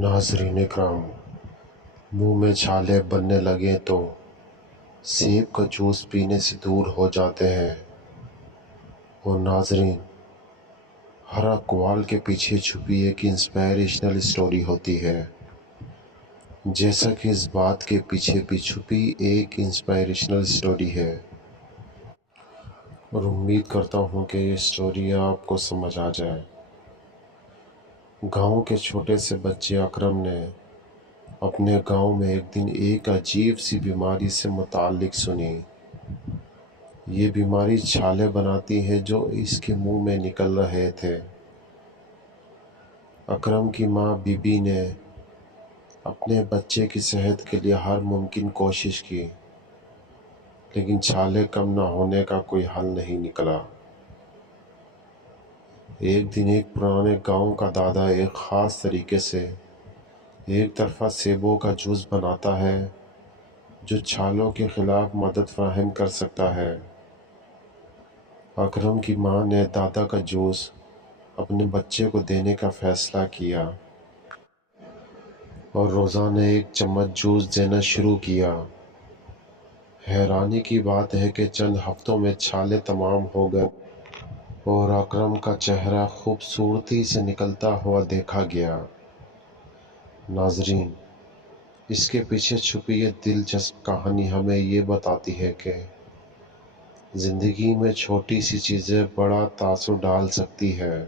ناظرین اکرام، منہ میں چھالے بننے لگیں تو سیب کا جوس پینے سے دور ہو جاتے ہیں۔ اور ناظرین، ہر اقوال کے پیچھے چھپی ایک انسپائریشنل سٹوری ہوتی ہے، جیسا کہ اس بات کے پیچھے بھی چھپی ایک انسپائریشنل سٹوری ہے۔ اور امید کرتا ہوں کہ یہ سٹوری آپ کو سمجھ آ جائے۔ گاؤں کے چھوٹے سے بچے اکرم نے اپنے گاؤں میں ایک دن ایک عجیب سی بیماری سے متعلق سنی۔ یہ بیماری چھالے بناتی ہے جو اس کے منہ میں نکل رہے تھے۔ اکرم کی ماں بی بی نے اپنے بچے کی صحت کے لیے ہر ممکن کوشش کی، لیکن چھالے کم نہ ہونے کا کوئی حل نہیں نکلا۔ ایک دن ایک پرانے گاؤں کا دادا ایک خاص طریقے سے ایک طرفہ سیبوں کا جوس بناتا ہے جو چھالوں کے خلاف مدد فراہم کر سکتا ہے۔ اکرم کی ماں نے دادا کا جوس اپنے بچے کو دینے کا فیصلہ کیا اور روزانہ ایک چمچ جوس دینا شروع کیا۔ حیرانی کی بات ہے کہ چند ہفتوں میں چھالے تمام ہو گئے اور اکرم کا چہرہ خوبصورتی سے نکلتا ہوا دیکھا گیا۔ ناظرین، اس کے پیچھے چھپی یہ دلچسپ کہانی ہمیں یہ بتاتی ہے کہ زندگی میں چھوٹی سی چیزیں بڑا تاثر ڈال سکتی ہے۔